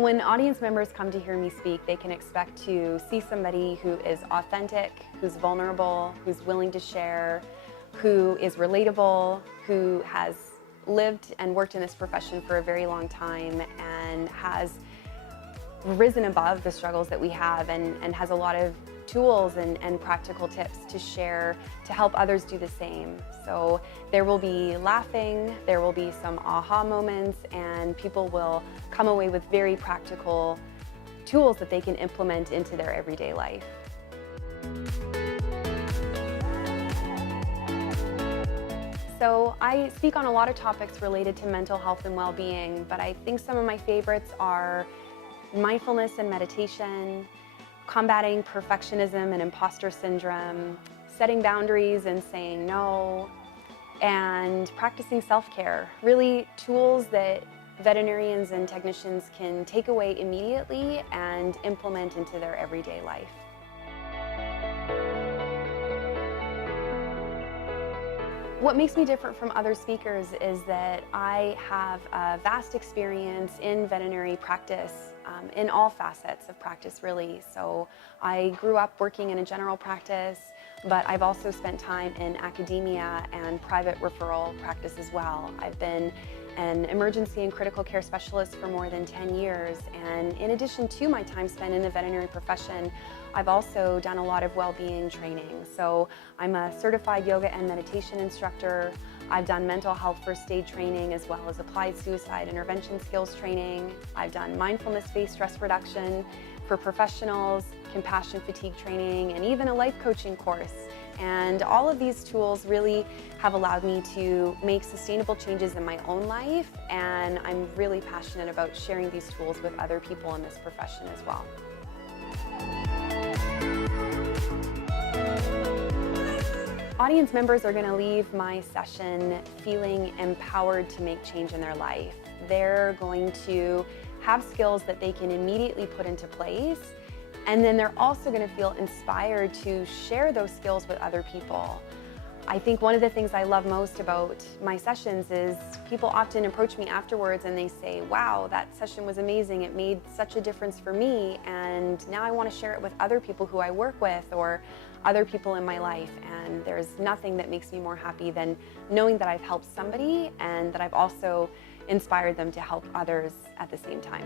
When audience members come to hear me speak, they can expect to see somebody who is authentic, who's vulnerable, who's willing to share, who is relatable, who has lived and worked in this profession for a very long time and has risen above the struggles that we have and has a lot of tools and practical tips to share to help others do the same. So there will be laughing, there will be some aha moments, and people will come away with very practical tools that they can implement into their everyday life. So I speak on a lot of topics related to mental health and well-being, but I think some of my favorites are mindfulness and meditation, combating perfectionism and imposter syndrome, setting boundaries and saying no, and practicing self-care. Really tools that veterinarians and technicians can take away immediately and implement into their everyday life. What makes me different from other speakers is that I have a vast experience in veterinary practice, in all facets of practice really. So I grew up working in a general practice, but I've also spent time in academia and private referral practice as well. I've been an emergency and critical care specialist for more than 10 years, and in addition to my time spent in the veterinary profession, I've also done a lot of well-being training. So I'm a certified yoga and meditation instructor. I've done mental health first aid training as well as applied suicide intervention skills training. I've done mindfulness-based stress reduction for professionals, compassion fatigue training, and even a life coaching course. And all of these tools really have allowed me to make sustainable changes in my own life, and I'm really passionate about sharing these tools with other people in this profession as well. Audience members are going to leave my session feeling empowered to make change in their life. They're going to have skills that they can immediately put into place, and then they're also going to feel inspired to share those skills with other people. I think one of the things I love most about my sessions is people often approach me afterwards and they say, wow, that session was amazing. It made such a difference for me, and now I want to share it with other people who I work with or other people in my life. And there's nothing that makes me more happy than knowing that I've helped somebody and that I've also inspired them to help others at the same time.